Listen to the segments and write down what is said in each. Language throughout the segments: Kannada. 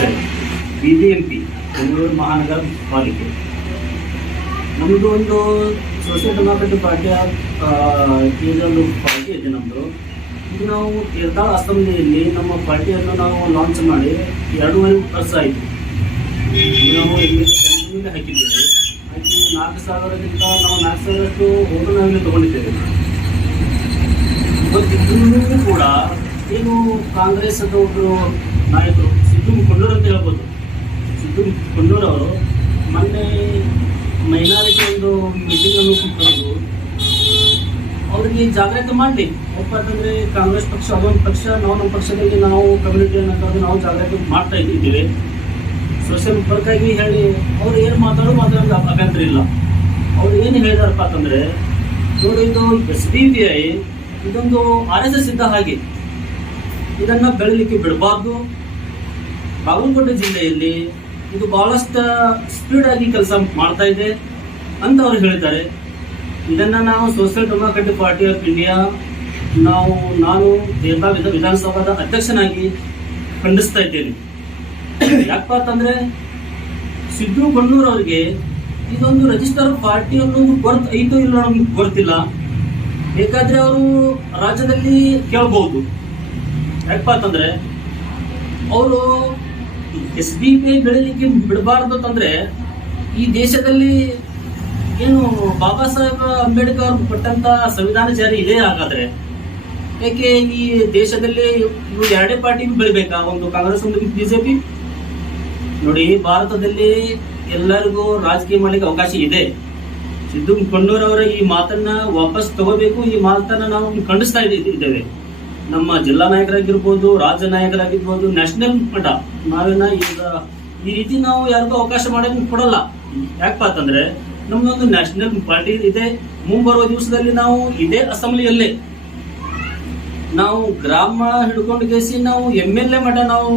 ಪಂಚಾಯತ್ BBMP ಬೆಂಗಳೂರು ಮಹಾನಗರ ಪಾಲಿಕೆ. ನಮ್ಮದು ಒಂದು ಸೋಷಿಯಲ್ ಡೆಮೋಕ್ರೆಟಿಕ್ ಪಾರ್ಟಿಯ ಇದೊಂದು ಪಾರ್ಟಿ ಇದೆ ನಮ್ಮದು. ಇದು ನಾವು ತೀರ್ಥಾಳ ಅಸೆಂಬ್ಲಿಯಲ್ಲಿ ನಮ್ಮ ಪಾರ್ಟಿಯನ್ನು ನಾವು ಲಾಂಚ್ ಮಾಡಿ 2.5 ವರ್ಷ ಆಯಿತು. ನಾವು ಇಲ್ಲಿ ಹಾಕಿದ್ದೇವೆ. ಹಾಕಿ 4,000ಕ್ಕಿಂತ ನಾವು 4,000ರಷ್ಟು ಓಟು ನಾವಿಲ್ಲಿ ತೊಗೊಂಡಿದ್ದೇವೆ. ಇವತ್ತಿಗೂ ಕೂಡ ಏನು ಕಾಂಗ್ರೆಸ್ ಒಬ್ಬರು ನಾಯಕರು ಸಿದ್ದು ಕೊಂಡೂರು ಅಂತ ಹೇಳ್ಬೋದು. ಸಿದ್ದು ಕೊಂಡೂರು ಅವರು ಮೊನ್ನೆ ಮೈನಾರಿಟಿ ಒಂದು ಮೀಟಿಂಗನ್ನು ಕರೆದು ಅವರಿಗೆ ಜಾಗೃತಿ ಮಾಡಲಿ. ಯಾಕಪ್ಪ ಅಂತಂದರೆ ಕಾಂಗ್ರೆಸ್ ಪಕ್ಷ ಅದೊಂದು ಪಕ್ಷ, ನಾವು ನಮ್ಮ ಪಕ್ಷದಲ್ಲಿ ನಾವು ಕಮ್ಯುನಿಟಿಯನ್ನು ಕರೆದು ನಾವು ಜಾಗೃತಿ ಮಾಡ್ತಾ ಇದ್ದೀವಿ. ಸೋಷಿಯಲ್ ವರ್ಕಾಗಿ ಹೇಳಿ ಅವ್ರು ಏನು ಮಾತಾಡೋದು ಅಭ್ಯಂತರ ಇಲ್ಲ. ಅವ್ರು ಏನು ಹೇಳಿದಾರಪ್ಪ ಅಂತಂದರೆ, ನೋಡಿ ಇದು SBI ಇದೊಂದು RSS ಇದ್ದ ಹಾಗೆ, ಇದನ್ನು ಬೆಳಲಿಕ್ಕೆ ಬಿಡಬಾರ್ದು. ಬಾಗಲಕೋಟೆ ಜಿಲ್ಲೆಯಲ್ಲಿ ಇದು ಬಹಳಷ್ಟು ಸ್ಪೀಡಾಗಿ ಕೆಲಸ ಮಾಡ್ತಾ ಇದೆ ಅಂತ ಅವರು ಹೇಳಿದ್ದಾರೆ. ಇದನ್ನು ನಾವು social democratic party of India ನಾನು ವಿಧಾನಸಭಾದ ಅಧ್ಯಕ್ಷನಾಗಿ ಖಂಡಿಸ್ತಾ ಇದ್ದೇನೆ. ಯಾಕಪ್ಪ ಅಂತಂದರೆ ಸಿದ್ದು ಕೊಂಡೂರು ಅವರಿಗೆ ಇದೊಂದು ರಿಜಿಸ್ಟರ್ ಪಾರ್ಟಿ ಅನ್ನೋದು ಐತೋ ಇಲ್ಲ ನಮ್ಗೆ ಗೊತ್ತಿಲ್ಲ. ಬೇಕಾದರೆ ಅವರು ರಾಜ್ಯದಲ್ಲಿ ಕೇಳ್ಬೋದು. ಯಾಕಪ್ಪ ಅಂತಂದರೆ ಅವರು SBI ಬೆಳೀಲಿಕ್ಕೆ ಬಿಡಬಾರ್ದು ಅಂತಂದರೆ, ಈ ದೇಶದಲ್ಲಿ ಏನು ಬಾಬಾ ಸಾಹೇಬ್ ಅಂಬೇಡ್ಕರ್ ಅವರು ಕೊಟ್ಟಂತ ಸಂವಿಧಾನ ಜಾರಿ ಇದೆ. ಹಾಗಾದರೆ ಯಾಕೆ ಈ ದೇಶದಲ್ಲಿ ಇವು ಎರಡೇ ಪಾರ್ಟಿ ಬೆಳಿಬೇಕಾ? ಒಂದು ಕಾಂಗ್ರೆಸ್, ಒಂದು BJP. ನೋಡಿ, ಭಾರತದಲ್ಲಿ ಎಲ್ಲರಿಗೂ ರಾಜಕೀಯ ಮಾಡಲಿಕ್ಕೆ ಅವಕಾಶ ಇದೆ. ಸಿದ್ದು ಕೊಂಡೂರು ಅವರ ಈ ಮಾತನ್ನ ವಾಪಸ್ ತಗೋಬೇಕು. ಈ ಮಾತನ್ನ ನಾವು ಖಂಡಿಸ್ತಾ ಇದ್ದೇವೆ. ನಮ್ಮ ಜಿಲ್ಲಾ ನಾಯಕರಾಗಿರ್ಬೋದು, ರಾಜ್ಯ ನಾಯಕರಾಗಿರ್ಬೋದು, ನ್ಯಾಷನಲ್ ಮಟ್ಟ ನಾವೇನ ಈಗ ಈ ರೀತಿ ನಾವು ಯಾರಿಗೂ ಅವಕಾಶ ಮಾಡೋಕೆ ಕೊಡಲ್ಲ. ಯಾಕಪ್ಪ ಅಂತಂದ್ರೆ ನಮ್ದೊಂದು ನ್ಯಾಷನಲ್ ಪಾರ್ಟಿ ಇದೆ. ಮುಂಬರುವ ದಿವಸದಲ್ಲಿ ನಾವು ಇದೇ ಅಸೆಂಬ್ಲಿಯಲ್ಲೇ ನಾವು ಗ್ರಾಮ ಹಿಡ್ಕೊಂಡು ಕೇಸಿ ನಾವು MLA ಮಟ್ಟ ನಾವು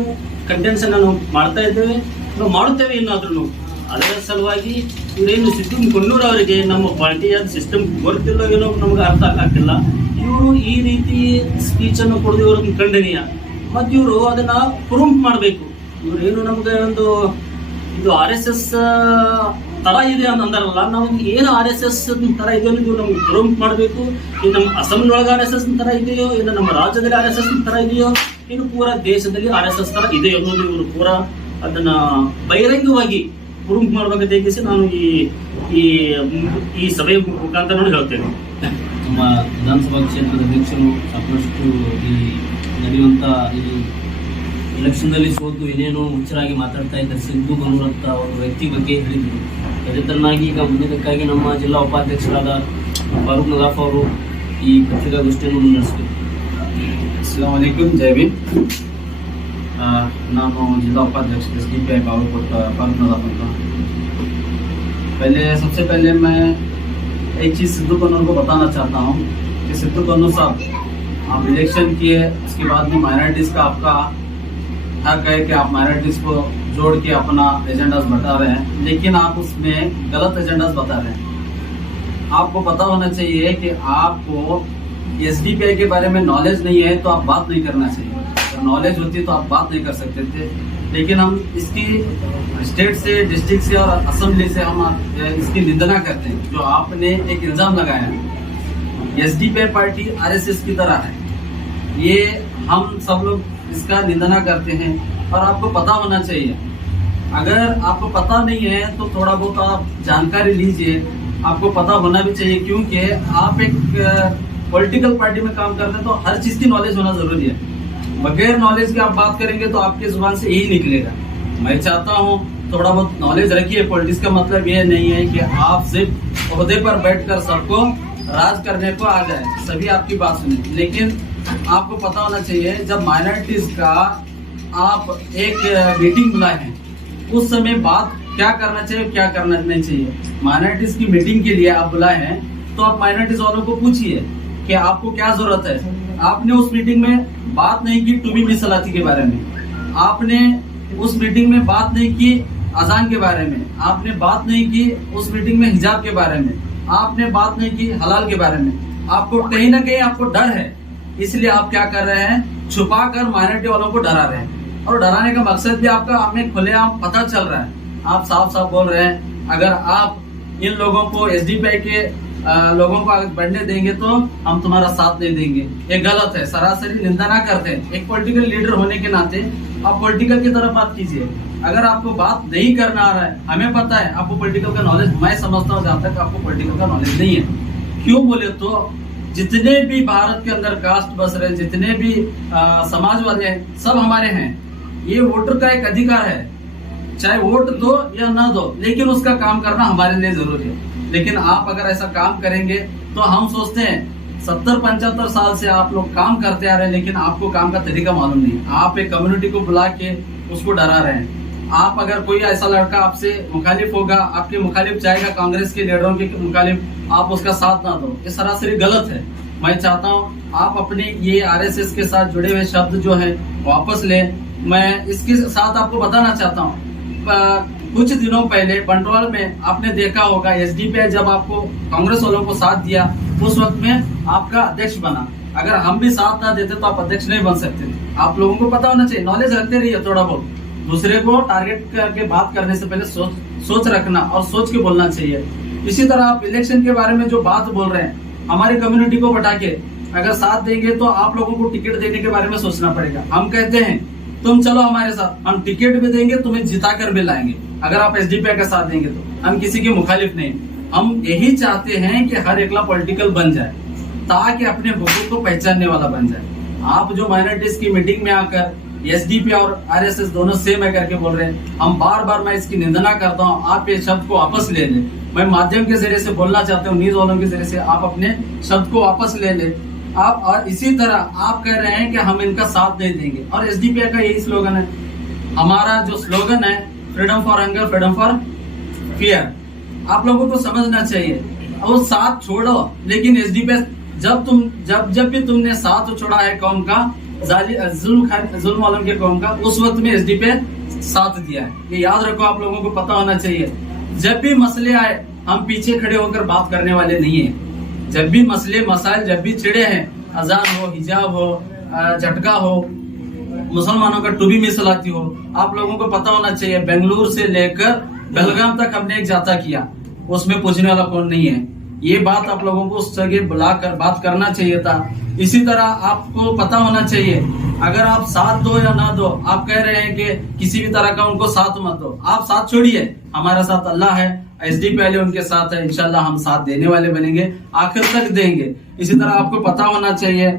ಕಂಟೆನ್ಸನ್ನ ನಾವು ಮಾಡ್ತಾ ಇದ್ದೇವೆ, ನಾವು ಮಾಡುತ್ತೇವೆ. ಇನ್ನಾದ್ರೂ ಅದರ ಸಲುವಾಗಿ ಇವರೇನು ಸಿದ್ದು ಕೊಂಡೂರು ಅವರಿಗೆ ನಮ್ಮ ಪಾರ್ಟಿಯ ಸಿಸ್ಟಮ್ ಗೊತ್ತಿಲ್ಲೋ ಏನೋ ನಮ್ಗೆ ಅರ್ಥ ಆಗ್ತಿಲ್ಲ. ಇವರು ಈ ರೀತಿ ಸ್ಪೀಚನ್ನು ಕೊಡೋದು ಇವ್ರ ಖಂಡನೀಯ. ಮತ್ತು ಇವರು ಅದನ್ನ ಪ್ರೂವ್ ಮಾಡಬೇಕು. ಇವರೇನು ನಮ್ಗೆ ಒಂದು ಇದು RSS ತರ ಇದೆ ಅಂತ ಅಂದಾರಲ್ಲ, ನಾವು ಏನು RSS ತರ ಇದೆಯೋ ನೀವು ನಮ್ಗೆ ಪ್ರೂವ್ ಮಾಡಬೇಕು. ಇನ್ನು ನಮ್ಮ ಅಸೆಂಬ್ಲಿ ಒಳಗೆ RSS ತರ ಇದೆಯೋ, ಇನ್ನು ನಮ್ಮ ರಾಜ್ಯದಲ್ಲಿ RSS ತರ ಇದೆಯೋ, ಇನ್ನು ಪೂರ ದೇಶದಲ್ಲಿ RSS ತರ ಇದೆಯೋ ಅನ್ನೋದು ಇವರು ಪೂರ ಅದನ್ನ ಬಹಿರಂಗವಾಗಿ ಪ್ರೂವ್ ಮಾಡಬೇಕಂತ ಹೇಗಿಸಿ ನಾನು ಈ ಸಭೆಯ ಮುಖಾಂತರ ಹೇಳ್ತೇನೆ. ನಮ್ಮ ವಿಧಾನಸಭಾ ಕ್ಷೇತ್ರದ ಅಧ್ಯಕ್ಷರು ಸಾಕಷ್ಟು ಈ ನಡೆಯುವಂಥ ಈ ಎಲೆಕ್ಷನ್ನಲ್ಲಿ ಸೋತು ಏನೇನೋ ಹುಚ್ಚರಾಗಿ ಮಾತಾಡ್ತಾ ಇದ್ದಾರೆ ಸಿದ್ದು ಕೊಂಡೂರು ಅಂತ ಒಂದು ವ್ಯಕ್ತಿ ಬಗ್ಗೆ ಹೇಳಿದರು. ಅದೇ ತರನಾಗಿ ಈಗ ಮುಂದಿನಕ್ಕಾಗಿ ನಮ್ಮ ಜಿಲ್ಲಾ ಉಪಾಧ್ಯಕ್ಷರಾದ ಫಾರೂಕ್ ನದಾಫ್ ಅವರು ಈ ಪತ್ರಿಕಾಗೋಷ್ಠಿಯನ್ನು ಮುನ್ನಡೆಸಬೇಕು. अस्सलाम वालेकुम, जय भीम. ನಾನು ಜಿಲ್ಲಾ उपाध्यक्ष SDPI बागलकोट फारूक नदाफ का. सबसे पहले मैं एक चीज़ सिद्धू कन्नौर को बताना चाहता हूँ कि सिद्धू कन्नौर साहब, आप इलेक्शन किए, उसके बाद में माइनॉरिटीज़ का आपका हक है कि आप माइनॉरिटीज़ को जोड़ के अपना एजेंडास बता रहे हैं, लेकिन आप उसमें गलत एजेंडास बता रहे हैं. आपको पता होना चाहिए कि आपको SDPI के बारे में नॉलेज नहीं है तो आप बात नहीं करना चाहिए. अगर नॉलेज होती तो आप बात नहीं कर सकते थे. लेकिन हम इसकी स्टेट से, डिस्ट्रिक्ट से और असेंबली से हम इसकी निंदा करते हैं. जो आपने एक इल्ज़ाम लगाया है SDPI पार्टी RSS की तरह है, ये हम सब लोग इसका निंदा करते हैं. और आपको पता होना चाहिए, अगर आपको पता नहीं है तो थोड़ा बहुत आप जानकारी लीजिए. आपको पता होना भी चाहिए, क्योंकि आप एक पॉलिटिकल पार्टी में काम करते हैं तो हर चीज़ की नॉलेज होना ज़रूरी है. बगैर नॉलेज के आप बात करेंगे तो आपकी जुबान से यही निकलेगा. मैं चाहता हूँ थोड़ा बहुत नॉलेज रखिए. पॉलिटिक्स का मतलब ये नहीं है कि आप सिर्फ ओहदे पर बैठकर सबको राज करने को आ जाए, सभी आपकी बात सुने. लेकिन आपको पता होना चाहिए, जब माइनॉरिटीज का आप एक मीटिंग बुलाए हैं, उस समय बात क्या करना चाहिए, क्या करना नहीं चाहिए. माइनॉरिटीज की मीटिंग के लिए आप बुलाए हैं तो आप माइनॉरिटीज वालों को पूछिए कि आपको क्या जरूरत है. आपने उस मीटिंग में बात नहीं की टूबी मिसलाती के बारे में, आपने उस मीटिंग में बात नहीं की अजान के बारे में, आपने बात नहीं की उस मीटिंग में हिजाब के बारे में, आपने बात नहीं की हलाल के बारे में. आपको कहीं ना कहीं आपको डर है, इसलिए आप क्या कर रहे हैं, छुपा कर माइनॉरिटी वालों को डरा रहे हैं. और डराने का मकसद भी आपका हमें खुलेआम पता चल रहा है। आप साफ साफ बोल रहे हैं अगर आप इन लोगों को एसडीपीआई के लोगों को आगे बढ़ने देंगे तो हम तुम्हारा साथ नहीं देंगे। ये गलत है, सरासरी निंदा ना करते हैं। एक पॉलिटिकल लीडर होने के नाते आप पॉलिटिकल की तरफ बात कीजिए। अगर आपको बात नहीं करना आ रहा है, हमें पता है आपको पॉलिटिकल का नॉलेज, मैं समझता हूँ जहाँ तक आपको पॉलिटिकल का नॉलेज नहीं है। क्यों बोले तो जितने भी भारत के अंदर कास्ट बस रहे, जितने भी समाज वाले हैं, सब हमारे हैं। ये वोटर का एक अधिकार है, चाहे वोट दो या ना दो, लेकिन उसका काम करना हमारे लिए जरूरी है। लेकिन आप अगर ऐसा काम करेंगे तो हम सोचते हैं 70-75 साल से आप लोग काम करते आ रहे हैं, लेकिन आपको काम का तरीका मालूम नहीं। आप एक कम्युनिटी को बुला के उसको डरा रहे हैं। आप अगर कोई ऐसा लड़का आपसे मुखालिफ होगा, आपके मुखालिफ जाएगा कांग्रेस के लीडरों के मुखालिफ, आप उसका साथ ना दो, ये सरासरी गलत है। मैं चाहता हूँ आप अपने ये आरएसएस के साथ जुड़े हुए शब्द जो है वापस ले। मैं इसके साथ आपको बताना चाहता हूँ, कुछ दिनों पहले बंटवाल में आपने देखा होगा एसडीपीआई जब आपको कांग्रेस वालों को साथ दिया, उस वक्त में आपका अध्यक्ष बना। अगर हम भी साथ ना देते तो आप अध्यक्ष नहीं बन सकते थे। आप लोगों को पता होना चाहिए, नॉलेज रखते रहिए थोड़ा बहुत। दूसरे को टारगेट करके बात करने से पहले सोच रखना और सोच के बोलना चाहिए। इसी तरह आप इलेक्शन के बारे में जो बात बोल रहे हैं, हमारी कम्युनिटी को बढ़ा के अगर साथ देंगे तो आप लोगों को टिकट देने के बारे में सोचना पड़ेगा। हम कहते हैं तुम चलो हमारे साथ, हम टिकट भी देंगे, तुम्हें जिता कर भी लाएंगे अगर आप एसडीपीआई का साथ देंगे तो। हम किसी के मुखालिफ नहीं, हम यही चाहते हैं कि हर एकला पॉलिटिकल बन जाए ताकि अपने वोटों को पहचानने वाला बन जाए। आप जो माइनॉरिटीज की मीटिंग में आकर एसडीपीआई और आरएसएस दोनों सेम है करके बोल रहे हैं, हम बार बार मैं इसकी निंदा करता हूँ। आप ये शब्द को वापस ले लें। मैं माध्यम के जरिए से बोलना चाहता हूँ, न्यूज वालों के जरिए से आप अपने शब्द को वापस ले लें। आप और इसी तरह आप कह रहे हैं कि हम इनका साथ नहीं देंगे, और एसडीपीआई का यही स्लोगन है। हमारा जो स्लोगन है freedom for hunger, freedom for fear. आप लोगों को समझना चाहिए, वो साथ छोड़ो, लेकिन एसडीपीआई जब भी तुमने साथ छोड़ा है कौम का, जुल्म वालों के कौम का, उस वक्त में एसडीपीआई साथ दिया है। ये याद रखो, आप लोगों को पता होना चाहिए। जब भी मसले आए हम पीछे खड़े होकर बात करने वाले नहीं है। जब भी मसले मसाइल जब भी छिड़े हैं, अजान हो, हिजाब हो, झटका हो, मुसलमानों का टूबी में सलाती हो, आप लोगों को पता होना चाहिए बेंगलुरु से लेकर बेलगाम तक हमने एक जाता किया, उसमें पूछने वाला कौन नहीं है। ये बात आप लोगों को उस जगह बुलाकर बात करना चाहिए था। इसी तरह आपको पता होना चाहिए, अगर आप साथ दो या ना दो, आप कह रहे हैं कि किसी भी तरह का उनको साथ मत दो, आप साथ छोड़िए। हमारा साथ अल्लाह है, एसडीपीआई उनके साथ है, इंशाल्लाह हम साथ देने वाले बनेंगे, आखिर तक देंगे। इसी तरह आपको पता होना चाहिए,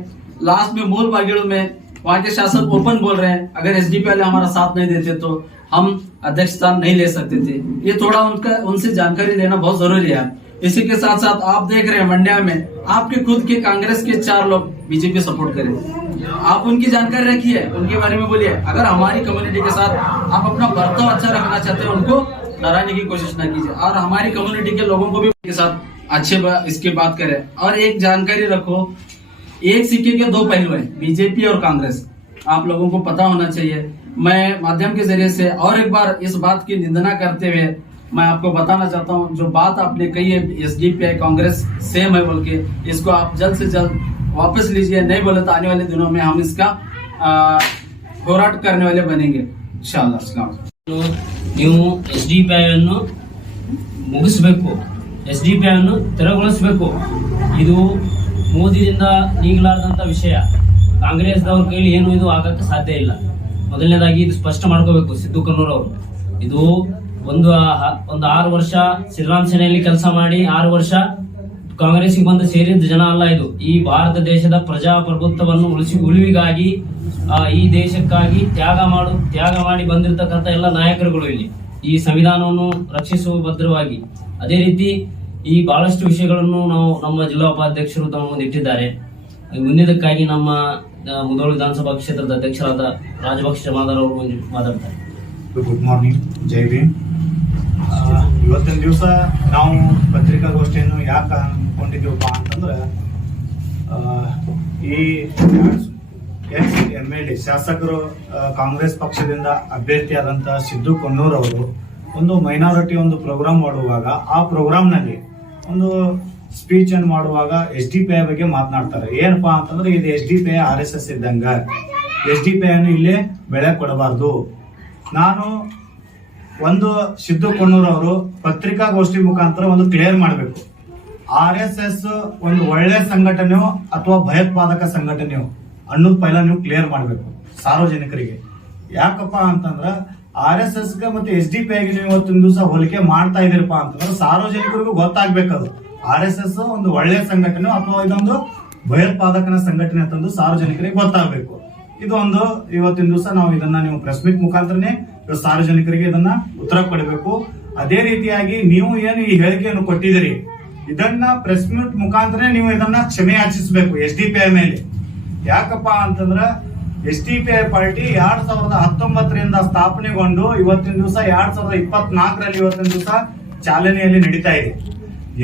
लास्ट में मूल बागेड़ू में वहाँ के शासक ओपन बोल रहे हैं अगर एसडीपीआई हमारा साथ नहीं देते तो हम अध्यक्ष स्थान नहीं ले सकते थे। ये थोड़ा उनसे जानकारी लेना बहुत जरूरी है। इसी के साथ साथ आप देख रहे हैं मंड्या में आपके खुद के कांग्रेस के 4 लोग बीजेपी सपोर्ट करें। आप उनकी जानकारी रखिए, उनके बारे में बोलिए। अगर हमारी कम्युनिटी के साथ आप अपना बर्ताव अच्छा रखना चाहते हैं, उनको डराने की कोशिश ना कीजिए, और हमारी कम्युनिटी के लोगों को भी के साथ अच्छे इसकी बात करें। और एक जानकारी रखो, एक सिक्के के 2 पहलू हैं, बीजेपी और कांग्रेस। आप लोगों को पता होना चाहिए। मैं माध्यम के जरिए से और एक बार इस बात की निंदा करते हुए मैं आपको बताना चाहता हूं, जो बात आपने कही है एसडीपीआई कांग्रेस सेम है बोल के, इसको आप जल्द से जल्द वापस लीजिए। नहीं बोले तो आने वाले दिनों में हम इसका ಹೋರಾಟ करने वाले बनेंगे इंशाअल्लाह। ನೀವು ಎಸ್ಡಿಪಿಐ ಅನ್ನು ಮುಗಿಸಬೇಕು, ಎಸ್ಡಿಪಿಐ ಅನ್ನು ತೆರವುಗೊಳಿಸಬೇಕು. ಇದು ಮೋದಿಯಿಂದ ನೀಗಲಾರದಂತ ವಿಷಯ. ಕಾಂಗ್ರೆಸ್ದವ್ರ ಕೈಲಿ ಏನು ಇದು ಆಗಕ್ಕೆ ಸಾಧ್ಯ ಇಲ್ಲ. ಮೊದಲನೇದಾಗಿ ಇದು ಸ್ಪಷ್ಟ ಮಾಡ್ಕೋಬೇಕು ಸಿದ್ದು ಕನ್ನೂರ್ ಅವರು. ಇದು ಒಂದು 6 ವರ್ಷ ಶ್ರೀರಾಮ್ ಸೇನೆಯಲ್ಲಿ ಕೆಲಸ ಮಾಡಿ 6 ವರ್ಷ ಕಾಂಗ್ರೆಸ್ಗೆ ಬಂದು ಸೇರಿದ ಜನ ಅಲ್ಲ. ಇದು ಈ ಭಾರತ ದೇಶದ ಪ್ರಜಾಪ್ರಭುತ್ವವನ್ನು ಉಳಿವಿಗಾಗಿ ಈ ದೇಶಕ್ಕಾಗಿ ತ್ಯಾಗ ಮಾಡಿ ಬಂದಿರತಕ್ಕಂತ ಎಲ್ಲ ನಾಯಕರುಗಳು ಇಲ್ಲಿ ಈ ಸಂವಿಧಾನವನ್ನು ರಕ್ಷಿಸುವ ಭದ್ರವಾಗಿ. ಅದೇ ರೀತಿ ಈ ಬಹಳಷ್ಟು ವಿಷಯಗಳನ್ನು ನಾವು ನಮ್ಮ ಜಿಲ್ಲಾ ಉಪಾಧ್ಯಕ್ಷರು ತಮ್ಮ ಮುಂದೆ ಇಟ್ಟಿದ್ದಾರೆ. ಮುಂದಿನದಕ್ಕಾಗಿ ನಮ್ಮ ಮುಧೋಳ ವಿಧಾನಸಭಾ ಕ್ಷೇತ್ರದ ಅಧ್ಯಕ್ಷರಾದ ರಾಜಪಕ್ಷ ಜಮಾದಾರ್ ಅವರು ಮಾತಾಡ್ತಾರೆ. ಗುಡ್ ಮಾರ್ನಿಂಗ್, ಜೈ ಭೀಮ್. ಇವತ್ತಿನ ದಿವಸ ನಾವು ಪತ್ರಿಕಾಗೋಷ್ಠಿಯನ್ನು ಯಾಕೆ ಅನ್ಕೊಂಡಿದ್ದೀವಪ್ಪ ಅಂತಂದ್ರೆ, ಈ ಎಕ್ಸ್-MLA ಶಾಸಕರು ಕಾಂಗ್ರೆಸ್ ಪಕ್ಷದಿಂದ ಅಭ್ಯರ್ಥಿಯಾದಂಥ ಸಿದ್ದು ಕೊಣ್ಣೂರ್ ಅವರು ಒಂದು ಮೈನಾರಿಟಿ ಒಂದು ಪ್ರೋಗ್ರಾಮ್ ಮಾಡುವಾಗ, ಆ ಪ್ರೋಗ್ರಾಮ್ನಲ್ಲಿ ಒಂದು ಸ್ಪೀಚ್ ಅನ್ನು ಮಾಡುವಾಗ SDPI ಬಗ್ಗೆ ಮಾತನಾಡ್ತಾರೆ. ಏನಪ್ಪಾ ಅಂತಂದ್ರೆ, ಇದು SDPI RSS ಇದ್ದಂಗ, SDP ಅನ್ನು ಇಲ್ಲೇ ಬೆಳೆ ಕೊಡಬಾರ್ದು. ನಾನು ಒಂದು ಸಿದ್ದು ಕೊಣ್ಣೂರ್ ಅವರು ಪತ್ರಿಕಾಗೋಷ್ಠಿ ಮುಖಾಂತರ ಒಂದು ಕ್ಲಿಯರ್ ಮಾಡಬೇಕು. RSS ಒಂದು ಒಳ್ಳೆ ಸಂಘಟನೆಯೋ ಅಥವಾ ಭಯೋತ್ಪಾದಕ ಸಂಘಟನೆಯೋ ಅನ್ನೋದು ಪೈಲ ನೀವು ಕ್ಲಿಯರ್ ಮಾಡಬೇಕು ಸಾರ್ವಜನಿಕರಿಗೆ. ಯಾಕಪ್ಪ ಅಂತಂದ್ರ RSS ಗೆ ಮತ್ತೆ SDP ಗೆ ನೀವು ಇವತ್ತಿನ ದಿವಸ ಹೋಲಿಕೆ ಮಾಡ್ತಾ ಇದೀರಪ್ಪ ಅಂತಂದ್ರೆ ಸಾರ್ವಜನಿಕರಿಗೂ ಗೊತ್ತಾಗ್ಬೇಕದು RSS ಒಂದು ಒಳ್ಳೆ ಸಂಘಟನೆ ಅಥವಾ ಇದೊಂದು ಭಯೋತ್ಪಾದಕನ ಸಂಘಟನೆ ಅಂತಂದು ಸಾರ್ವಜನಿಕರಿಗೆ ಗೊತ್ತಾಗಬೇಕು. ಇದೊಂದು ಇವತ್ತಿನ ದಿವಸ ನಾವು ಇದನ್ನ ನೀವು ಪ್ರೆಸ್ ಮೀಟ್ ಮುಖಾಂತರನೇ ಸಾರ್ವಜನಿಕರಿಗೆ ಇದನ್ನ ಉತ್ತರ ಕೊಡಬೇಕು. ಅದೇ ರೀತಿಯಾಗಿ ನೀವು ಏನು ಈ ಹೇಳಿಕೆಯನ್ನು ಕೊಟ್ಟಿದ್ದೀರಿ ಇದನ್ನ ಪ್ರೆಸ್ ಮೀಟ್ ಮುಖಾಂತರ ನೀವು ಇದನ್ನ ಕ್ಷಮೆ ಯಾಚಿಸಬೇಕು SDP ಮೇಲೆ. ಯಾಕಪ್ಪ ಅಂತಂದ್ರ SDP ಪಾರ್ಟಿ 2019ರಿಂದ ಸ್ಥಾಪನೆಗೊಂಡು ಇವತ್ತಿನ ದಿವಸ 2024ರಲ್ಲಿ ಇವತ್ತಿನ ದಿವಸ ಚಾಲನೆಯಲ್ಲಿ ನಡೀತಾ ಇದೆ.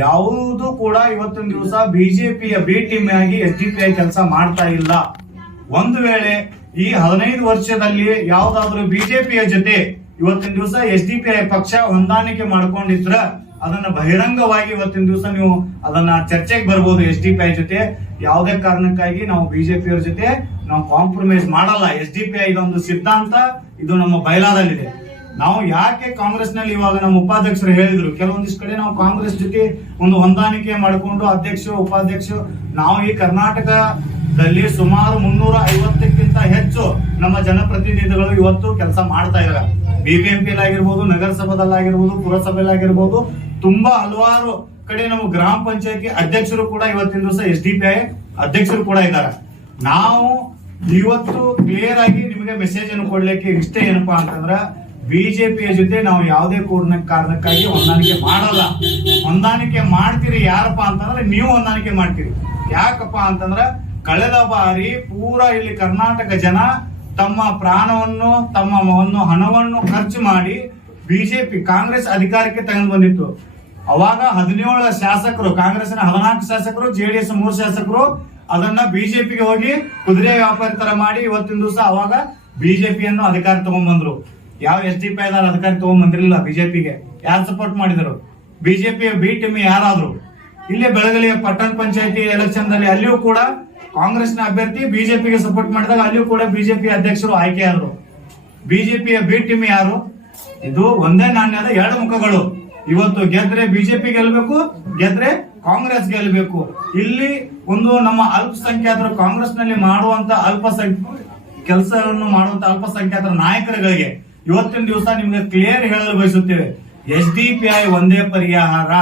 ಯಾವುದು ಕೂಡ ಇವತ್ತಿನ ದಿವಸ ಬಿಜೆಪಿಯ ಬಿ ಟೀಮ್ ಆಗಿ SDP ಕೆಲಸ ಮಾಡ್ತಾ ಇಲ್ಲ. ಒಂದು ವೇಳೆ ಈ 15 ವರ್ಷದಲ್ಲಿ ಯಾವ್ದಾದ್ರು ಬಿಜೆಪಿಯ ಜೊತೆ ಇವತ್ತಿನ ದಿವಸ SDP ಪಕ್ಷ ಹೊಂದಾಣಿಕೆ ಮಾಡ್ಕೊಂಡಿದ್ರ ಅದನ್ನ ಬಹಿರಂಗವಾಗಿ ಇವತ್ತಿನ ದಿವಸ ನೀವು ಅದನ್ನ ಚರ್ಚೆಗೆ ಬರ್ಬೋದು. SDP ಜೊತೆ ಯಾವುದೇ ಕಾರಣಕ್ಕಾಗಿ ನಾವು ಬಿಜೆಪಿಯವರ ಜೊತೆ ನಾವು ಕಾಂಪ್ರಮೈಸ್ ಮಾಡಲ್ಲ. SDP ಇದೊಂದು ಸಿದ್ಧಾಂತ, ಇದು ನಮ್ಮ ಬಯಲಾದಲ್ಲಿದೆ. ನಾವು ಯಾಕೆ ಕಾಂಗ್ರೆಸ್ ನಲ್ಲಿ ಇವಾಗ ನಮ್ಮ ಉಪಾಧ್ಯಕ್ಷರು ಹೇಳಿದ್ರು ಕೆಲವೊಂದಿಷ್ಟು ಕಡೆ ನಾವು ಕಾಂಗ್ರೆಸ್ ಜೊತೆ ಒಂದು ಹೊಂದಾಣಿಕೆ ಮಾಡಿಕೊಂಡು ಅಧ್ಯಕ್ಷರು ಉಪಾಧ್ಯಕ್ಷರು ನಾವು ಈ ಕರ್ನಾಟಕದಲ್ಲಿ ಸುಮಾರು 350ಕ್ಕಿಂತ ಹೆಚ್ಚು ನಮ್ಮ ಜನಪ್ರತಿನಿಧಿಗಳು ಇವತ್ತು ಕೆಲಸ ಮಾಡ್ತಾ ಇದ್ದಾರೆ. BBMP ಆಗಿರ್ಬೋದು, ನಗರಸಭಾದಲ್ಲಾಗಿರ್ಬೋದು, ಪುರಸಭೆಲಾಗಿರ್ಬೋದು, ತುಂಬಾ ಹಲವಾರು ಕಡೆ ನಮ್ಮ ಗ್ರಾಮ ಪಂಚಾಯತಿ ಅಧ್ಯಕ್ಷರು ಕೂಡ ಇವತ್ತಿನ ದಿವಸ SDP ಅಧ್ಯಕ್ಷರು ಕೂಡ ಇದ್ದಾರೆ. ನಾವು ಇವತ್ತು ಕ್ಲಿಯರ್ ಆಗಿ ನಿಮಗೆ ಮೆಸೇಜ್ ಅನ್ನು ಕೊಡ್ಲಿಕ್ಕೆ ಇಷ್ಟೇ ಏನಪ್ಪಾ ಅಂತಂದ್ರ ಬಿಜೆಪಿಯ ಜೊತೆ ನಾವು ಯಾವುದೇ ಕಾರಣಕ್ಕಾಗಿ ಹೊಂದಾಣಿಕೆ ಮಾಡಲ್ಲ. ಹೊಂದಾಣಿಕೆ ಮಾಡ್ತೀರಿ ಯಾರಪ್ಪ ಅಂತಂದ್ರೆ ನೀವು ಹೊಂದಾಣಿಕೆ ಮಾಡ್ತೀರಿ. ಯಾಕಪ್ಪ ಅಂತಂದ್ರ ಕಳೆದ ಬಾರಿ ಪೂರಾ ಇಲ್ಲಿ ಕರ್ನಾಟಕ ಜನ ತಮ್ಮ ಪ್ರಾಣವನ್ನು ತಮ್ಮ ಹಣವನ್ನು ಖರ್ಚು ಮಾಡಿ ಬಿಜೆಪಿ ಕಾಂಗ್ರೆಸ್ ಅಧಿಕಾರಕ್ಕೆ ತಗೊಂಡು ಬಂದಿತ್ತು. ಅವಾಗ 17 ಶಾಸಕರು, ಕಾಂಗ್ರೆಸ್ನ 14 ಶಾಸಕರು, JDS 3 ಶಾಸಕರು ಅದನ್ನ ಬಿಜೆಪಿಗೆ ಹೋಗಿ ಕುದುರೆ ವ್ಯಾಪಾರ ತರ ಮಾಡಿ ಇವತ್ತಿನ ದಿವಸ ಅವಾಗ ಬಿಜೆಪಿಯನ್ನು ಅಧಿಕಾರ ತಗೊಂಡ್ಬಂದ್ರು. ಯಾವ SDP ಅಧಿಕಾರ ತಗೊಂಡ್ ಬಂದಿರಲಿಲ್ಲ. ಬಿಜೆಪಿಗೆ ಯಾರು ಸಪೋರ್ಟ್ ಮಾಡಿದರು? ಬಿಜೆಪಿಯ ಬಿ ಟೀಮ್ ಯಾರಾದ್ರು? ಇಲ್ಲೇ ಬೆಳಗಲಿಯ ಪಟ್ಟಣ ಪಂಚಾಯತಿ ಎಲೆಕ್ಷನ್ ದಲ್ಲಿ ಅಲ್ಲಿಯೂ ಕೂಡ ಕಾಂಗ್ರೆಸ್ನ ಅಭ್ಯರ್ಥಿ ಬಿಜೆಪಿಗೆ ಸಪೋರ್ಟ್ ಮಾಡಿದಾಗ ಅಲ್ಲಿಯೂ ಕೂಡ ಬಿಜೆಪಿ ಅಧ್ಯಕ್ಷರು ಆಯ್ಕೆಯಾದರು. ಬಿಜೆಪಿಯ ಬಿ ಟೀಮ್ ಯಾರು? ಇದು ಒಂದೇ ನಾಣ್ಯದ 2 ಮುಖಗಳು. ಇವತ್ತು ಗೆದ್ರೆ ಬಿಜೆಪಿ ಗೆಲ್ಬೇಕು, ಗೆದ್ರೆ ಕಾಂಗ್ರೆಸ್ ಗೆಲ್ಬೇಕು. ಇಲ್ಲಿ ಒಂದು ನಮ್ಮ ಅಲ್ಪಸಂಖ್ಯಾತರು ಕಾಂಗ್ರೆಸ್ ನಲ್ಲಿ ಮಾಡುವಂತ ಕೆಲಸವನ್ನು ಮಾಡುವಂತ ಅಲ್ಪಸಂಖ್ಯಾತರ ನಾಯಕರುಗಳಿಗೆ ಇವತ್ತಿನ ದಿವಸ ನಿಮ್ಗೆ ಕ್ಲಿಯರ್ ಹೇಳಲು ಬಯಸುತ್ತೇವೆ. SDP ಒಂದೇ ಪರಿಹಾರ.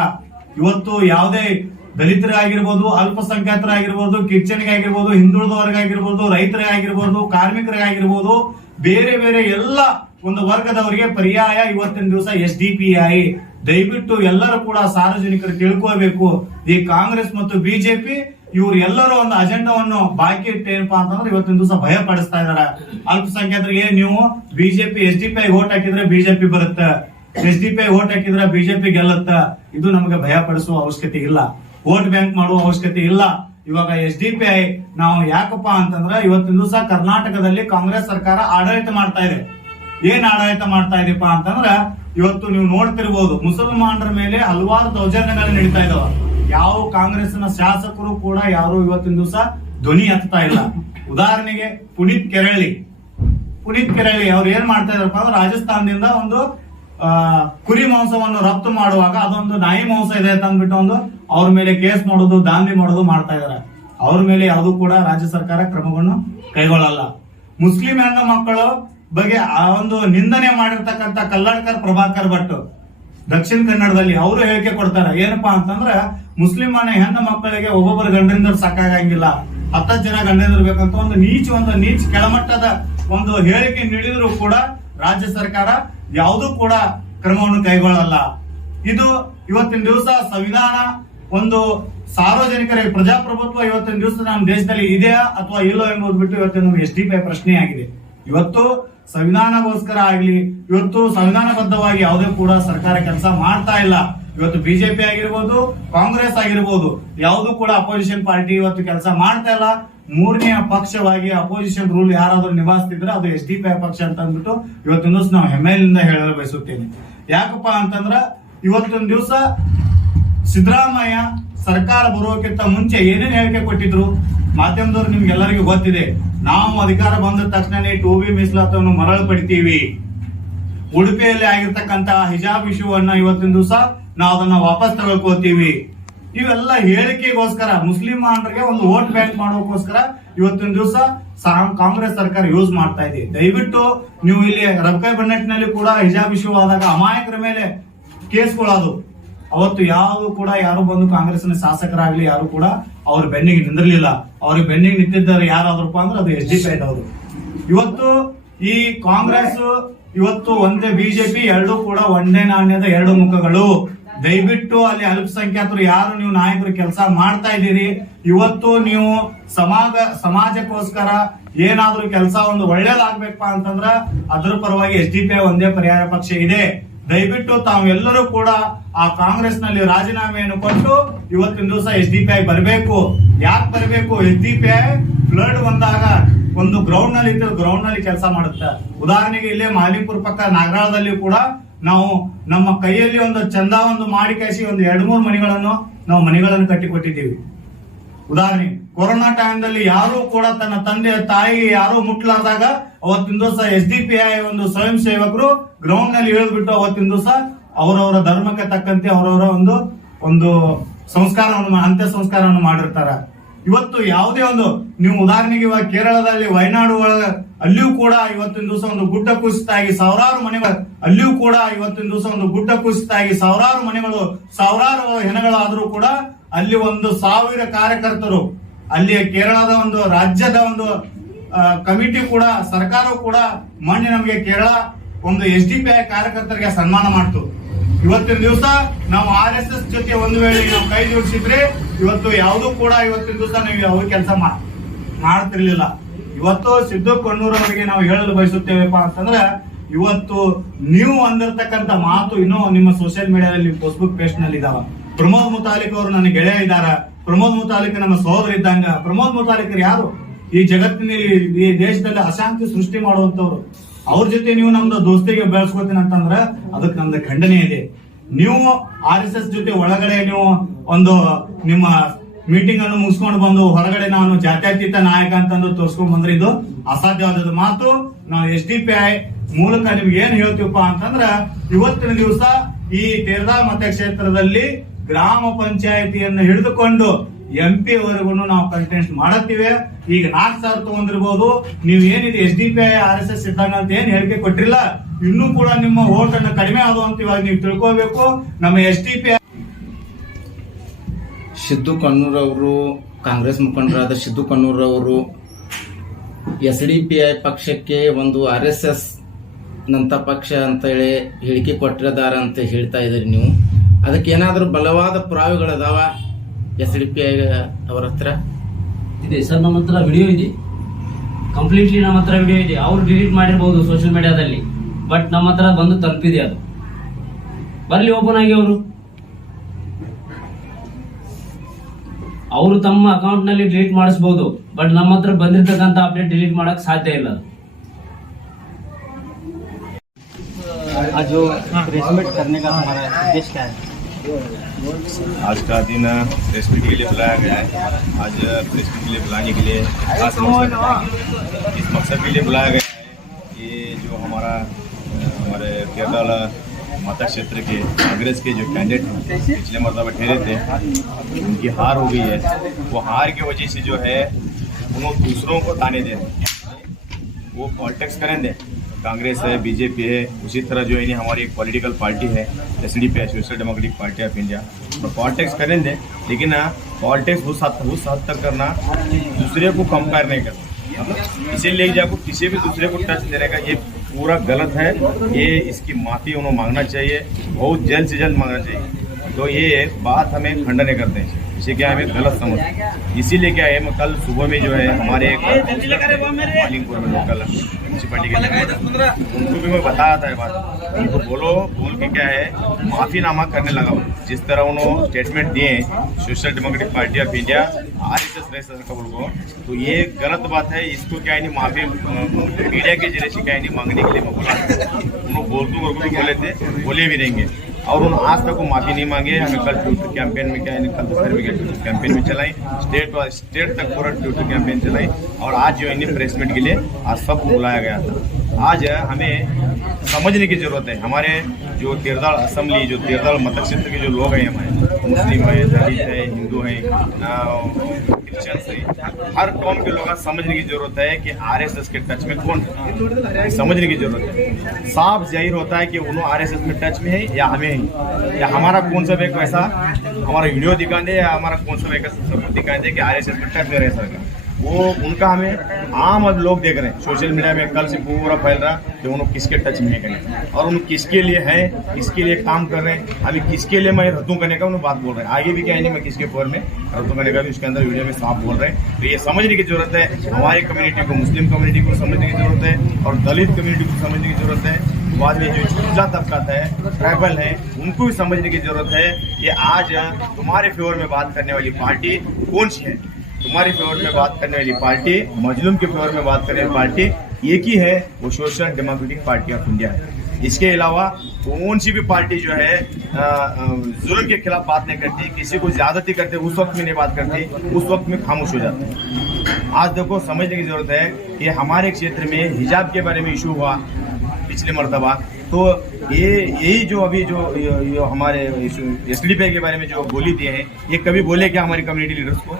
ಇವತ್ತು ಯಾವುದೇ ದಲಿತರಾಗಿರ್ಬೋದು, ಅಲ್ಪಸಂಖ್ಯಾತರಾಗಿರ್ಬೋದು, ಕಿಚ್ಚನಿಗಾಗಿರ್ಬೋದು, ಹಿಂದುಳಿದವರಿಗಾಗಿರ್ಬೋದು, ರೈತರಿಗಾಗಿರ್ಬೋದು, ಕಾರ್ಮಿಕರಿಗಾಗಿರ್ಬೋದು, ಬೇರೆ ಬೇರೆ ಎಲ್ಲ ಒಂದು ವರ್ಗದವರಿಗೆ ಪರ್ಯಾಯ ಇವತ್ತಿನ ದಿವಸ SDP. ದಯವಿಟ್ಟು ಎಲ್ಲರೂ ಕೂಡ ಸಾರ್ವಜನಿಕರು ತಿಳ್ಕೋಬೇಕು. ಈ ಕಾಂಗ್ರೆಸ್ ಮತ್ತು ಬಿಜೆಪಿ ಇವ್ರು ಎಲ್ಲರೂ ಒಂದು ಅಜೆಂಡಾವನ್ನು ಬಾಕಿ ಇಟ್ಟೇನಪ್ಪಾ ಅಂತಂದ್ರೆ ಇವತ್ತಿನ ದಿವಸ ಭಯ ಪಡಿಸ್ತಾ ಇದಾರೆ. ಅಲ್ಪಸಂಖ್ಯಾತರಿಗೆ ನೀವು ಬಿಜೆಪಿ SDP ವೋಟ್ ಹಾಕಿದ್ರೆ ಬಿಜೆಪಿ ಬರುತ್ತೆ, SDP ವೋಟ್ ಹಾಕಿದ್ರೆ ಬಿಜೆಪಿ ಗೆಲ್ಲುತ್ತ. ಇದು ನಮಗೆ ಭಯ ಪಡಿಸುವ ಅವಶ್ಯಕತೆ ಇಲ್ಲ, ವೋಟ್ ಬ್ಯಾಂಕ್ ಮಾಡುವ ಅವಶ್ಯಕತೆ ಇಲ್ಲ. ಇವಾಗ SDP ನಾವು ಯಾಕಪ್ಪ ಅಂತಂದ್ರೆ ಇವತ್ತಿನ ದಿವಸ ಕರ್ನಾಟಕದಲ್ಲಿ ಕಾಂಗ್ರೆಸ್ ಸರ್ಕಾರ ಆಡಳಿತ ಮಾಡ್ತಾ ಇದೆ. ಏನ್ ಆಡಳಿತ ಮಾಡ್ತಾ ಇದೀಪ ಅಂತಂದ್ರ ಇವತ್ತು ನೀವು ನೋಡ್ತಿರ್ಬೋದು ಮುಸಲ್ಮಾನರ ಮೇಲೆ ಹಲವಾರು ದೌರ್ಜನ್ಯಗಳು ನಡೀತಾ ಇದಾವ. ಯಾವ ಕಾಂಗ್ರೆಸ್ನ ಶಾಸಕರು ಕೂಡ ಯಾರು ಇವತ್ತಿನ ದಿವಸ ಧ್ವನಿ ಎತ್ತಾ ಇಲ್ಲ. ಉದಾಹರಣೆಗೆ ಪುನೀತ್ ಕೆರಳಿ ಅವ್ರು ಏನ್ ಮಾಡ್ತಾ ಇದಾರಪ್ಪ ಅಂದ್ರೆ ರಾಜಸ್ಥಾನದಿಂದ ಒಂದು ಕುರಿ ಮಾಂಸವನ್ನು ರಫ್ತು ಮಾಡುವಾಗ ಅದೊಂದು ನಾಯಿ ಮಾಂಸ ಇದೆ ಅಂತ ಅಂದ್ಬಿಟ್ಟು ಒಂದು ಅವ್ರ ಮೇಲೆ ಕೇಸ್ ಮಾಡೋದು, ದಾಂಧಿ ಮಾಡೋದು ಮಾಡ್ತಾ ಇದಾರೆ. ಅವ್ರ ಮೇಲೆ ಯಾವುದು ಕೂಡ ರಾಜ್ಯ ಸರ್ಕಾರ ಕ್ರಮವನ್ನು ಕೈಗೊಳ್ಳಲ್ಲ. ಮುಸ್ಲಿಂ ಹೆಣ್ಣು ಮಕ್ಕಳು ಬಗ್ಗೆ ಆ ಒಂದು ನಿಂದನೆ ಮಾಡಿರ್ತಕ್ಕಂಥ ಕಲ್ಲಡ್ಕರ್ ಪ್ರಭಾಕರ್ ಭಟ್ ದಕ್ಷಿಣ ಕನ್ನಡದಲ್ಲಿ ಅವರು ಹೇಳಿಕೆ ಕೊಡ್ತಾರೆ. ಏನಪ್ಪಾ ಅಂತಂದ್ರ ಮುಸ್ಲಿಂ ಹೆಣ್ಣು ಮಕ್ಕಳಿಗೆ ಒಬ್ಬೊಬ್ಬರು ಗಂಡಂದ್ರ ಸಾಕಾಗಂಗಿಲ್ಲ, 10 ಜನ ಗಂಡಂದ್ರ ಬೇಕಂತ ಒಂದು ನೀಚ ಕೆಳಮಟ್ಟದ ಒಂದು ಹೇಳಿಕೆ ನೀಡಿದ್ರು ಕೂಡ ರಾಜ್ಯ ಸರ್ಕಾರ ಯಾವುದೂ ಕೂಡ ಕ್ರಮವನ್ನು ಕೈಗೊಳ್ಳಲ್ಲ. ಇದು ಇವತ್ತಿನ ದಿವಸ ಸಂವಿಧಾನ ಒಂದು ಸಾರ್ವಜನಿಕರಿಗೆ ಪ್ರಜಾಪ್ರಭುತ್ವ ಇವತ್ತಿನ ದಿವಸ ನಮ್ಮ ದೇಶದಲ್ಲಿ ಇದೆಯಾ ಅಥವಾ ಇಲ್ಲೋ ಎಂಬುದು ಬಿಟ್ಟು ಇವತ್ತಿನ ನಮ್ಮ SDP ಪ್ರಶ್ನೆಯಾಗಿದೆ. ಇವತ್ತು ಸಂವಿಧಾನಗೋಸ್ಕರ ಆಗ್ಲಿ, ಇವತ್ತು ಸಂವಿಧಾನಬದ್ಧವಾಗಿ ಯಾವುದೇ ಕೂಡ ಸರ್ಕಾರ ಕೆಲಸ ಮಾಡ್ತಾ ಇಲ್ಲ. ಇವತ್ತು ಬಿಜೆಪಿ ಆಗಿರ್ಬೋದು, ಕಾಂಗ್ರೆಸ್ ಆಗಿರ್ಬೋದು, ಯಾವುದು ಕೂಡ ಅಪೋಸಿಷನ್ ಪಾರ್ಟಿ ಇವತ್ತು ಕೆಲಸ ಮಾಡ್ತಾ ಇಲ್ಲ. 3ನೇ ಪಕ್ಷವಾಗಿ ಅಪೋಸಿಷನ್ ರೂಲ್ ಯಾರಾದ್ರೂ ನಿಭಾಯಿಸ್ತಿದ್ರೆ ಅದು SDP ಪಕ್ಷ ಅಂತ ಅಂದ್ಬಿಟ್ಟು ಇವತ್ತಿನ ದಿವಸ ನಾವು ಹೆಮ್ಮೆಯಿಂದ ಹೇಳಲು ಬಯಸುತ್ತೇನೆ. ಯಾಕಪ್ಪ ಅಂತಂದ್ರ ಇವತ್ತಿನ ದಿವಸ ಸಿದ್ದರಾಮಯ್ಯ ಸರ್ಕಾರ ಬರೋಕ್ಕಿಂತ ಮುಂಚೆ ಏನೇನು ಹೇಳಿಕೆ ಕೊಟ್ಟಿದ್ರು, ಮಾಧ್ಯಮದವ್ರು ನಿಮ್ಗೆಲ್ಲರಿಗೂ ಗೊತ್ತಿದೆ. ನಾವು ಅಧಿಕಾರ ಬಂದ ತಕ್ಷಣ 2B ಮೀಸಲಾತಿಯನ್ನು ಮರಳು ಪಡಿತೀವಿ. ಉಡುಪಿಯಲ್ಲಿ ಆಗಿರ್ತಕ್ಕಂತ ಹಿಜಾಬ್ ವಿಷಯವನ್ನ ಇವತ್ತಿನ ದಿವಸ ನಾವು ಅದನ್ನ ವಾಪಸ್ ತಗೊಳ್ಕೋತೀವಿ. ಇವೆಲ್ಲ ಹೇಳಿಕೆಗೋಸ್ಕರ ಮುಸ್ಲಿಂ ಬಾಂಧವರಿಗೆ ಒಂದು ವೋಟ್ ಬ್ಯಾಂಕ್ ಮಾಡೋಕೋಸ್ಕರ ಇವತ್ತಿನ ದಿವಸ ಕಾಂಗ್ರೆಸ್ ಸರ್ಕಾರ ಯೂಸ್ ಮಾಡ್ತಾ ಇದೆ. ದಯವಿಟ್ಟು ನೀವು ಇಲ್ಲಿ ರಬಕೈ ಬನ್ನೆಟ್ನಲ್ಲಿ ಕೂಡ ಹಿಜಾಬ್ ಇಶ್ಯೂ ಆದಾಗ ಅಮಾಯಕರ ಮೇಲೆ ಕೇಸ್ಗಳದು. ಅವತ್ತು ಯಾವುದು ಕೂಡ ಯಾರು ಬಂದು ಕಾಂಗ್ರೆಸ್ನ ಶಾಸಕರಾಗ್ಲಿ ಯಾರು ಕೂಡ ಅವ್ರ ಬೆನ್ನಿಗೆ ನಿಂದಿರ್ಲಿಲ್ಲ. ಅವ್ರಿಗೆ ಬೆನ್ನಿಗೆ ನಿಂತಿದ್ದಾರೆ ಯಾರಾದ್ರಪ್ಪ ಅಂದ್ರೆ ಅದು SDPI ದವರು. ಇವತ್ತು ಈ ಕಾಂಗ್ರೆಸ್ ಇವತ್ತು ಒಂದೇ ಬಿಜೆಪಿ ಎರಡೂ ಕೂಡ ಒಂದೇ ನಾಣ್ಯದ ಎರಡು ಮುಖಗಳು. ದಯವಿಟ್ಟು ಅಲ್ಲಿ ಅಲ್ಪಸಂಖ್ಯಾತರು ಯಾರು ನೀವು ನಾಯಕರು ಕೆಲಸ ಮಾಡ್ತಾ ಇದ್ದೀರಿ, ಇವತ್ತು ನೀವು ಸಮಾಜಕ್ಕೋಸ್ಕರ ಏನಾದ್ರೂ ಕೆಲಸ ಒಂದು ಒಳ್ಳೇದಾಗ್ಬೇಕಪ್ಪ ಅಂತಂದ್ರ ಅದ್ರ ಪರವಾಗಿ SDPI ಒಂದೇ ಪರ್ಯಾಯ ಪಕ್ಷ ಇದೆ. ದಯವಿಟ್ಟು ತಾವೆಲ್ಲರೂ ಕೂಡ ಆ ಕಾಂಗ್ರೆಸ್ ನಲ್ಲಿ ರಾಜೀನಾಮೆಯನ್ನು ಕೊಟ್ಟು ಇವತ್ತಿನ ದಿವಸ SDPI ಬರಬೇಕು. ಯಾಕೆ ಬರಬೇಕು? SDPI ಫ್ಲಡ್ ಬಂದಾಗ ಒಂದು ಗ್ರೌಂಡ್ ನಲ್ಲಿ ಕೆಲಸ ಮಾಡುತ್ತೆ. ಉದಾಹರಣೆಗೆ ಇಲ್ಲೇ ಮಾಲಿಪುರ ಪಕ್ಕ ನಾಗರಾಳದಲ್ಲಿ ಕೂಡ ನಾವು ನಮ್ಮ ಕೈಯಲ್ಲಿ ಒಂದು ಚಂದ ಒಂದು ಮಾಡಿ ಕಳಿಸಿ ಒಂದು 2-3 ಮನೆಗಳನ್ನು ಕಟ್ಟಿಕೊಟ್ಟಿದ್ದೀವಿ. ಉದಾಹರಣೆ ಕೊರೋನಾ ಟೈಮ್ದಲ್ಲಿ ಯಾರು ಕೂಡ ತನ್ನ ತಂದೆ ತಾಯಿ ಯಾರು ಮುಟ್ಲಾರ್ದಾಗ ಅವತ್ತಿನ ದಿವಸ SDPI ಒಂದು ಸ್ವಯಂ ಸೇವಕರು ಗ್ರೌಂಡ್ ನಲ್ಲಿ ಇಳಿದ್ಬಿಟ್ಟು ಅವತ್ತಿನ ದಿವಸ ಅವರವರ ಧರ್ಮಕ್ಕೆ ತಕ್ಕಂತೆ ಅವರವರ ಒಂದು ಸಂಸ್ಕಾರವನ್ನು ಅಂತ್ಯ ಸಂಸ್ಕಾರವನ್ನು ಮಾಡಿರ್ತಾರ. ಇವತ್ತು ಯಾವುದೇ ಒಂದು ನೀವು ಉದಾಹರಣೆಗೆ ಇವಾಗ ಕೇರಳದಲ್ಲಿ ವಯನಾಡು ಒಳಗ ಅಲ್ಲಿಯೂ ಕೂಡ ಇವತ್ತಿನ ದಿವಸ ಒಂದು ಗುಡ್ಡ ಕುಸಿತಾಗಿ ಸಾವಿರಾರು ಮನೆಗಳು ಅಲ್ಲಿಯೂ ಕೂಡ ಇವತ್ತಿನ ದಿವಸ ಒಂದು ಗುಡ್ಡ ಕುಸಿತಾಗಿ ಸಾವಿರಾರು ಮನೆಗಳು ಸಾವಿರಾರು ಹೆಣಗಳಾದ್ರೂ ಕೂಡ ಅಲ್ಲಿ 1,000 ಕಾರ್ಯಕರ್ತರು ಅಲ್ಲಿ ಕೇರಳದ ಒಂದು ರಾಜ್ಯದ ಒಂದು ಕಮಿಟಿ ಕೂಡ ಸರ್ಕಾರವು ಕೂಡ ಮೊನ್ನೆ ನಮಗೆ ಕೇರಳ ಒಂದು SDPI ಕಾರ್ಯಕರ್ತರಿಗೆ ಸನ್ಮಾನ ಮಾಡ್ತು. ಇವತ್ತಿನ ದಿವಸ ನಾವು RSS ಜೊತೆ ಒಂದು ವೇಳೆ ನಾವು ಕೈ ಜೋಡಿಸಿದ್ರೆ ಇವತ್ತು ಯಾವುದೂ ಕೂಡ ಇವತ್ತಿನ ದಿವಸ ನೀವು ಯಾವ ಕೆಲಸ ಮಾಡ್ತಿರ್ಲಿಲ್ಲ. ಇವತ್ತು ಸಿದ್ದು ಕೊಣ್ಣೂರ್ ಅವರಿಗೆ ನಾವು ಹೇಳಲು ಬಯಸುತ್ತೇವೆಪ್ಪ ಅಂತಂದ್ರೆ ಇವತ್ತು ನೀವು ಅಂದಿರ್ತಕ್ಕಂಥ ಮಾತು ಇನ್ನೂ ನಿಮ್ಮ ಸೋಷಿಯಲ್ ಮೀಡಿಯಾದಲ್ಲಿ ಫೇಸ್ಬುಕ್ ಪೇಜ್ ನಲ್ಲಿ ಇದಾವ. ಪ್ರಮೋದ್ ಮುತಾಲಿಕ್ ಅವರು ನನ್ನ ಗೆಳೆಯ ಇದ್ದಾರ. ಪ್ರಮೋದ್ ಮುತಾಲಿಕ್ ನಮ್ಮ ಸಹೋದರ ಇದ್ದಂಗ. ಪ್ರಮೋದ್ ಮುತಾಲಿಕರು ಯಾರು? ಈ ಜಗತ್ತಿನಲ್ಲಿ ಈ ದೇಶದಲ್ಲಿ ಅಶಾಂತಿ ಸೃಷ್ಟಿ ಮಾಡುವಂತವ್ರು. ಅವ್ರ ಜೊತೆ ನೀವು ನಮ್ದು ದೋಸ್ತಿಗೆ ಬೆಳೆಸ್ಕೋತೀನಿ ಅಂತಂದ್ರ ಅದಕ್ಕೆ ನಮ್ದು ಖಂಡನೆ ಇದೆ. ನೀವು RSS ಜೊತೆ ಒಳಗಡೆ ನೀವು ಒಂದು ನಿಮ್ಮ ಮೀಟಿಂಗ್ ಅನ್ನು ಮುಗಿಸ್ಕೊಂಡು ಬಂದು ಹೊರಗಡೆ ನಾನು ಜಾತ್ಯತೀತ ನಾಯಕ ಅಂತಂದು ತೋರ್ಸ್ಕೊಂಡ್ ಬಂದ್ರೆ ಇದು ಅಸಾಧ್ಯವಾದ ಮಾತು. ನಾವು SDPI ಮೂಲಕ ನಿಮ್ಗೆ ಏನ್ ಹೇಳ್ತೀವಪ್ಪ ಅಂತಂದ್ರ ಇವತ್ತಿನ ದಿವಸ ಈ ತೇರದಾಳ್ ಮತಕ್ಷೇತ್ರದಲ್ಲಿ ಗ್ರಾಮ ಪಂಚಾಯತಿಯನ್ನು ಹಿಡಿದುಕೊಂಡು MP ವರೆಗೂ ನಾವು ಕಂಟೆಸ್ಟ್ ಮಾಡತ್ತೀವಿ. ಈಗ 4,000 ತಗೊಂಡಿರ್ಬೋದು. ನೀವು ಏನಿದೆ SDPI RSS ಇದ್ದಂಗ ಅಂತ ಏನ್ ಹೇಳಿಕೆ ಕೊಟ್ಟಿಲ್ಲ. ಇನ್ನೂ ಕೂಡ ನಿಮ್ಮ ವೋಟ್ ಅನ್ನು ಕಡಿಮೆ ಆದವು ಅಂತ ಇವಾಗ ನೀವು ತಿಳ್ಕೋಬೇಕು. ನಮ್ಮ SDPI ಸಿದ್ದು ಕಣ್ಣೂರ್ ಅವರು ಕಾಂಗ್ರೆಸ್ ಮುಖಂಡರಾದ ಸಿದ್ದು ಕಣ್ಣೂರ್ ಅವರು SDPI ಪಕ್ಷಕ್ಕೆ ಒಂದು RSS ನಂತ ಪಕ್ಷ ಅಂತ ಹೇಳಿ ಹೇಳಿಕೆ ಕೊಟ್ಟಿರದಾರ ಅಂತ ಹೇಳ್ತಾ ಇದ್ರಿ ನೀವು. ಅದಕ್ಕೆ ಏನಾದರೂ ಬಲವಾದ ಪುರಾವೆಗಳದಾವ SDPI ಅವರ ಹತ್ರ? ಇದೆ ಸರ್, ನಮ್ಮ ಹತ್ರ ವಿಡಿಯೋ ಇದೆ, ಕಂಪ್ಲೀಟ್ಲಿ ನಮ್ಮ ಹತ್ರ ವಿಡಿಯೋ ಇದೆ. ಅವ್ರು ಡಿಲೀಟ್ ಮಾಡಿರ್ಬೋದು ಸೋಷಿಯಲ್ ಮೀಡಿಯಾದಲ್ಲಿ, ಬಟ್ ನಮ್ಮ ಹತ್ರ ಬಂದು ತಲುಪಿದೆ. ಅದು ಬರ್ಲಿ ಓಪನ್ ಆಗಿ ಅವರು ತಮ್ಮ ಅಕೌಂಟ್ ನಲ್ಲಿ ಡಿಲೀಟ್ ಮಾಡಿಸಬಹುದು, ಬಟ್ ನಮ್ಮ ಹತ್ರ ಬಂದಿರತಕ್ಕಂತ ಅಪ್ಡೇಟ್ ಡಿಲೀಟ್ ಮಾಡಕ್ ಸಾಧ್ಯ ಇಲ್ಲ. आज जो प्रेस मीट करने का हमारा उद्देश्य क्या है? आज का दिन प्रेस मीट के लिए बुलाया गया है. आज प्रेस मीट के लिए बुलाने के लिए खास इस मकसद के लिए बुलाया गया है कि जो हमारे केरल मत क्षेत्र के कांग्रेस के जो कैंडिडेट हैं पिछले मरतबा ठहरे थे, उनकी हार हो गई है. वो हार की वजह से जो है उन्होंने दूसरों को ताने दे, वो पॉलिटिक्स करें दे. कांग्रेस है, बीजेपी है, उसी तरह जो है हमारी एक पॉलिटिकल पार्टी है SDPI social democratic party of India. तो पॉलिटिक्स करें दे, लेकिन पॉलिटिक्स उस हद तक करना दूसरे को कंपेयर नहीं करना. मतलब इसे ले जाकर किसी भी दूसरे को टच देने का ये पूरा गलत है. ये इसकी माफ़ी उन्हें मांगना चाहिए, बहुत जल्द से जल्द मांगना चाहिए. तो ये बात हमें खंडन करते हैं, इसे क्या हमें गलत समझ. इसीलिए क्या है, कल सुबह में जो है हमारे एक मालिकपुर में लोकल म्यूनसिपैलिटी के उनको भी मैं बताया था ये बात. उनको बोल के क्या है माफ़ीनामा करने लगा. जिस तरह उन्होंने स्टेटमेंट दिए social democratic party of India RSS खबर को, तो ये गलत बात है. इसको क्या है माफ़ी मीडिया के जरिए से क्या है मांगने के लिए मैं बोला. उन्होंने बोलते भी बोले थे, बोले भी रहेंगे. और उन आज तक वो माफ़ी नहीं मांगे। हमें कल ट्विटर कैंपेन में क्या कल दोपहर में ट्विटर कैंपेन में चलाई, स्टेट तक पूरा ट्विटर कैंपेन चलाई और आज जो इन्हें प्रेस मीट के लिए आज सबको बुलाया गया था। आज हमें समझने की जरूरत है, हमारे जो तीरदाल असेंबली, जो तीरदाल मतक क्षेत्र के जो लोग हैं, हमारे मुस्लिम है, दलित है, हिंदू है, क्रिश्चियंस है, हर कौम के लोग समझने की जरूरत है कि आरएसएस के टच में कौन है, समझने की जरूरत है। साफ जाहिर होता है कि उन्होंने आरएसएस में टच में है या हमें है, या हमारा कौन सा एक वैसा हमारा वीडियो दिखा दे या हमारा कौन सा एक सबूत दिखा दे कि आरएसएस में टच में रह सके, वो उनका हमें आम अब लोग देख रहे हैं सोशल मीडिया में कल से पूरा फैल रहा कि उन्होंने किसके टच में है और उन किसके लिए है, किसके लिए काम कर रहे हैं, अभी किसके लिए मैं रद्दू करने का उन्हें बात बोल रहे हैं। आगे भी क्या नहीं, मैं किसके फेवर में रद्दू करने का भी उसके अंदर वीडियो में साफ बोल रहे हैं। तो ये समझने की जरूरत है, हमारी कम्युनिटी को, मुस्लिम कम्युनिटी को समझने की जरूरत है और दलित कम्युनिटी को समझने की जरूरत है। बाद में जो पिछला तबका है, ट्राइबल है, उनको भी समझने की जरूरत है कि आज तुम्हारे फेवर में बात करने वाली पार्टी कौन सी है। तुम्हारी फेवर में बात करने वाली पार्टी, मजलूम के फेवर में बात करने वाली पार्टी एक ही है, वो social democratic party of India है। इसके अलावा कौन सी भी पार्टी जो है जुल्म के खिलाफ बात नहीं करती, किसी को ज्यादती करते उस वक्त में नहीं बात करती, उस वक्त में खामोश हो जाते हैं। आज देखो समझने की जरूरत है कि हमारे क्षेत्र में हिजाब के बारे में इशू हुआ पिछले मरतबा, तो यही जो अभी जो हमारे एसडीपी के बारे में जो गोली दिए हैं, ये कभी बोले क्या हमारी कम्युनिटी लीडर्स को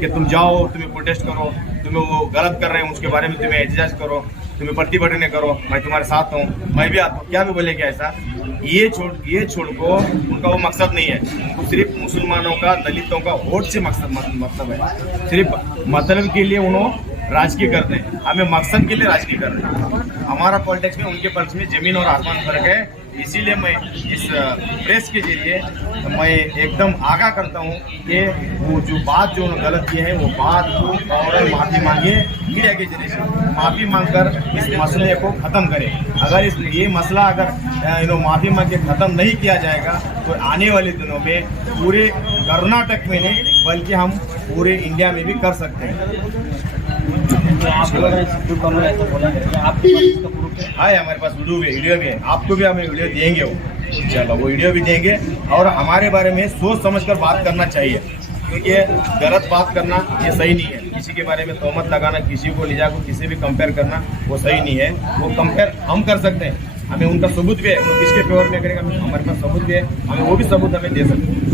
कि तुम जाओ, तुम्हें प्रोटेस्ट करो, तुम्हें वो गलत कर रहे हैं उसके बारे में तुम्हें एहतजाज करो, तुम्हें प्रतिभटने करो, मैं तुम्हारे साथ हूँ, मैं भी आता हूँ, क्या भी बोले क्या ऐसा? ये छोड़ को उनका वो मकसद नहीं है, उनको सिर्फ मुसलमानों का, दलितों का वोट से मतलब है, सिर्फ मतलब के लिए उन्होंने राजकीय करते हैं, हमें मकसद के लिए राजकीय कर रहे हैं। हमारा पॉलिटिक्स में उनके पक्ष में जमीन और आसमान फर्क है। इसीलिए मैं इस प्रेस के जरिए मैं एकदम आगाह करता हूँ कि वो जो बात जो उन्होंने गलत की है, वो बात को और माफ़ी मांगे, मीडिया के जरिए से माफ़ी मांगकर इस मसले को ख़त्म करें। अगर ये मसला अगर माफ़ी मांग के ख़त्म नहीं किया जाएगा तो आने वाले दिनों में पूरे कर्नाटक में नहीं बल्कि हम पूरे इंडिया में भी कर सकते हैं। सिद्धू कानून ऐसा बोला कि आपके पास इसका प्रूफ है? हाँ, हमारे पास वीडियो भी है, आपको भी हमें वीडियो देंगे, वो चलो वो वीडियो भी देंगे। और हमारे बारे में सोच समझकर बात करना चाहिए, क्योंकि गलत बात करना ये सही नहीं है। किसी के बारे में तोहमत लगाना, किसी को ले जाकर किसी भी कंपेयर करना वो सही नहीं है। वो कंपेयर हम कर सकते हैं, हमें उनका सबूत भी है, वो किसके फेवर में करेगा हमारे पास सबूत भी है, हमें वो भी सबूत हमें दे सकते हैं।